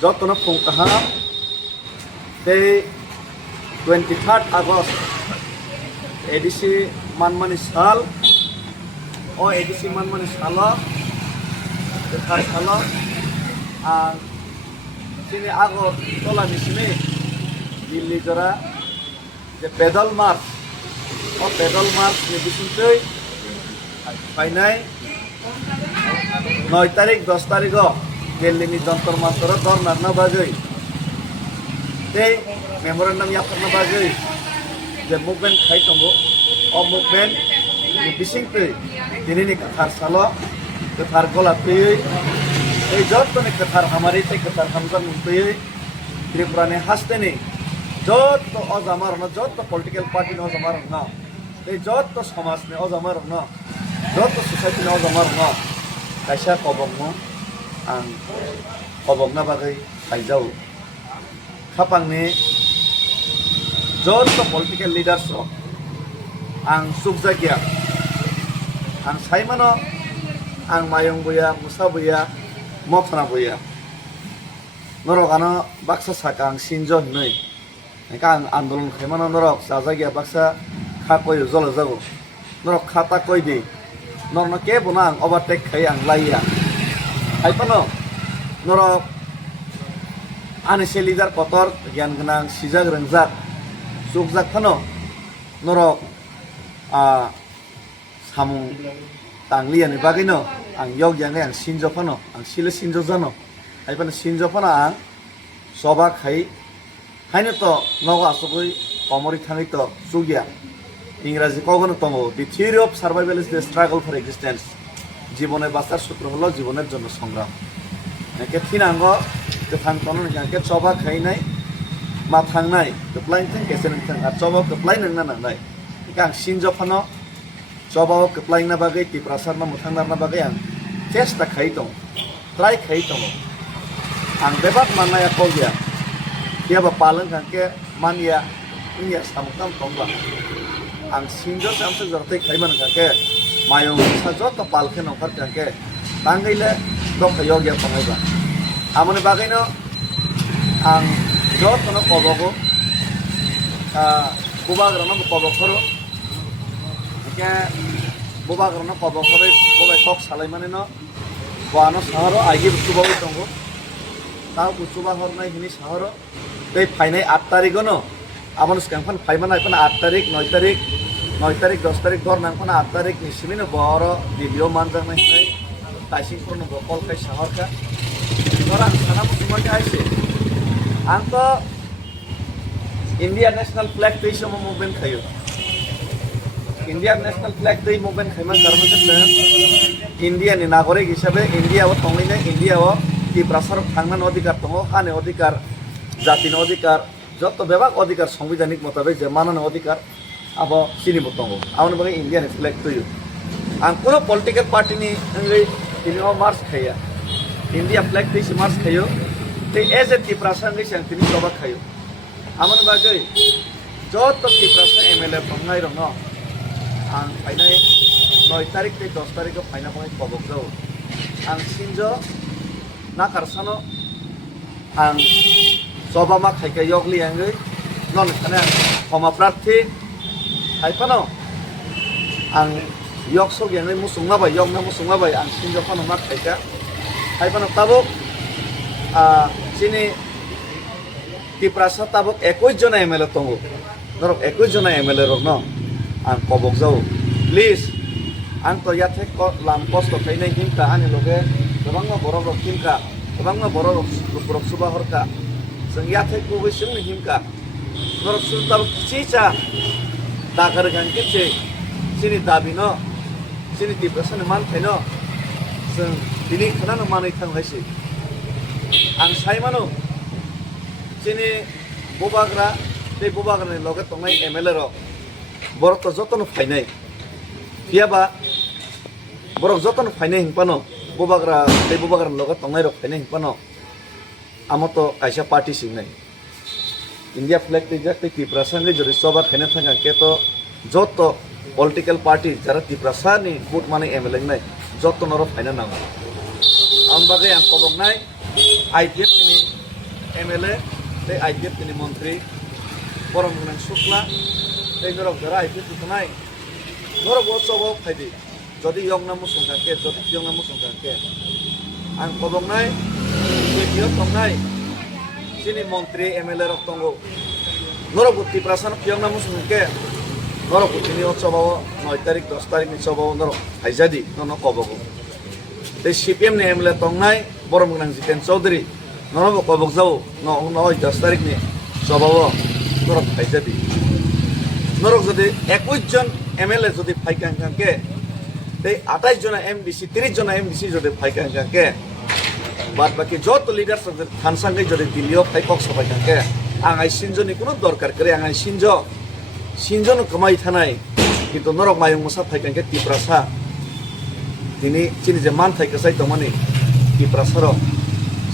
Jotno pungkaham day 23rd August edisi manmani sal edisi manmani salo dekhar salo ang sini ago tola misini Dilli jora je pedal march ni bisuntei fainai 9 tarik 10 tarik Delhi ni jantar mantar dornar na bagai te memorandum ya karna bagai je movement khai tongo movement ni bising te dini ni kathar salo kathar gola te ei jot ni kathar hamari te kathar hamzan te Tripura ne haste ni jot to ozamar na jot to political party no ozamar na ei jot to samaj ne ozamar na jot to society ne ozamar na kaisa kobong mo ang kobong na bagay kaijaw kapang ni jod to political leaders ang sugjagya ang saimano ang mayong buya musa buya moksana buya norok ano baksa sakang sinjo hinoi ang andolon khaimano norok sajagya baksa khakoy jolo jago norok khata koi di norno ke bunang overtake khai ang laiya Aipano, norok ane selidar kotor gian genang sijag rengjak sukjak pano norok samung tangli ani bagino ang yog yang ang sinjo pano ang sile sinjo jano aipano sinjo pano ang soba khai haino to nogo asukui komori thangi to sugya ইংরাজি কখনো tongo the theory of survival is the struggle for existence জীবনে বাঁচার সূত্র হলো জীবনের জন্য সংগ্রাম একে থিনাঙ্গ তো থাংতনো একে চবা খাই নাই মা থাংনাই তো প্লাইন থিং কেসেন থিং আর চবা তো প্লাইন না নাই কাং সিনজফানো চবাও কে প্লাইন না বাগে তি প্রাসার না মুথাংনার না বাগে আং চেষ্টা খাই দং ট্রাই খাই দং আং বেবাত মাননায়া কগিয়া কিয়াবা পালন কাংকে মানিয়া ইয়া সামুকাম তংবা আং সিনজ সামসে জরতে খাইমান কাকে mayong sa joto palke no kar ke tangaile dok yogya pangaiba amone bagay no ang joto no kobogo bubagra no kobokoro ke bubagra no kobokore bobai kok salai mane no boano saharo aigi busubago tongo tao busuba hor nai hini saharo dei phainai 8 tarik no amon skangpan phaimana ipana 8 tarik 9 tarik 9 tarik 10 tarik dor nang pana 8 tarik ni simino boro video manjang nai nai taising kono bokol kai shahar ka orang sana musliman ka aise anto India national flag tei somo movement khayo India national flag tei movement khaima karma jepla India ni nagorik hisabe India o tonglai nai India o ki prasar thangnan odhikar tongo hane odhikar jati no odhikar joto bebak odhikar সংবিধানিক মোতাবেক যে মানানো অধিকার abo sini botongo awon bagai Indian flag tuyu ang kono political party ni ngai tini o march khaya India flag tei si march khayo te as a tiprasa ngai sang tini loba khayo amon bagai joto tiprasa MLA pangai rongo ang painai 9 tarik te 10 tarik ko paina pangai kobok jao ang sinjo na karsano ang sobama khaika yogli angai non khana khoma prarthi Aipano ang yok sok yang musung ngabai yok na musung ngabai ang sinjo pano mak kaika aipano tabok sini tiprasa tabok 21 jona MLA tongo norok 21 jona MLA rok no ang kobok jau please ang to yathe ko lam post ko kainai himka ani loge gobangma borok rok himka gobangma borok rok suba horka sing yathe ko wisung himka norok sultab chicha Dakar kan kece sini dabi no sini tiprasa ne man thai no sing dini khana no manai thang haisi ang sai mano sini bobagra te bobagra ne loge tongai MLA ro borok to jotono phainai piaba borok jotono phainai hingpano bobagra te bobagra loge tongai ro phainai hingpano amoto kaisa party singnai India flag te jak te tiprasa ne jori soba khane thanga ke to joto political party jara tiprasa ni vote mane MLA nai joto noro phaina nang am bagai ang kobok nai IPF ini MLA te IPF ini menteri borong nang sukla te norok dara IPF itu nai norok bosobo phaidi jodi yong namu sungkake jodi yong namu sungkake ang kobok nai video tong nai sini menteri MLA rok tongo norok buti prasan yong namu sungkake norok buti ni otsobo 9 tarik 10 tarik ni sobo norok haijadi nono kobok te CPM ni MLA tong nai borong nang Jiten Chaudhary norok kobok jau no 10 tarik ni sobo norok haijadi norok jodi 21 John MLA jodi phaikang kangke te 28 jona MDC 30 jona MDC jodi phaikang kangke বাদ বাকি যত leader থানসাঙ্গে যদি দিল্লিও ফাইকক সবাই থাকে আঙাই সিনজনি কোনো দরকার করে আঙাই সিনজন কমাই থানাই কিন্তু নরক মায়ং মশা ফাইকাঙ্কে টিপ্রাসা তিনি চিনি যে মান থাইকে চাই তমানি টিপ্রাসার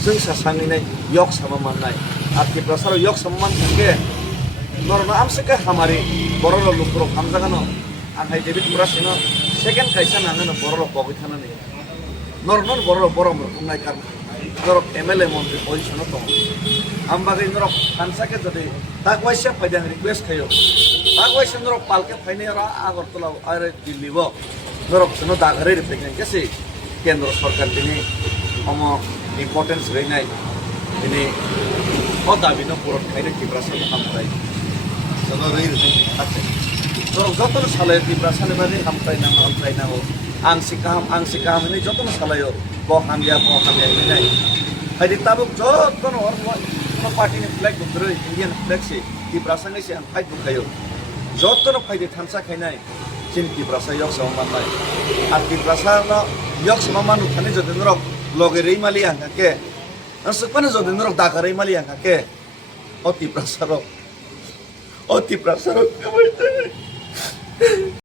जों सासाङैनाय यक सामा माननाय আর টিপ্রাসার यक सामा मान থাকে নরন আমসেকে হামারি বড়ল লুকুরক হামজাগানো আঙাই ডেভিড পুরাসিনো সেকেন্ড কাইসা নাঙানো বড়ল বগৈ থানানি নরনন বড়ল বড়ম রকমনাই কারণ norok MLA মন্ত্রী পজিশন দং আমবাগৈ norok কানসাকে যদি তাকওয়াইসা ফাইদাং রিকোয়েস্ট খায়ো তাকওয়াইসা norok পালকে ফাইনে আর আগরতলা আর দিল্লিব norok জনো দাগরে রিপ্রেজেন্ট কেসে কেন্দ্র সরকার তিনি অম ইম্পর্টেন্স রইনাই তিনি ও দাবিনো পুরন খাইনে টিপ্রাসান হামপ্রাই জনো রই আছে norok যতন সালে টিপ্রাসানে বাদে হামপ্রাই নাও ang sikaham ini jotono salayo bo hamya ini nai hadi tabuk jotono or party ni flag bukro Indian flag si di prasanga si ang fight bukayo jotono fight thansa khainai chin di prasa yok sama mai ar di prasa no yok sama manu thane jotono rok loge rei mali ang ke asukpane jotono rok dakarei mali ang ke o di prasa rok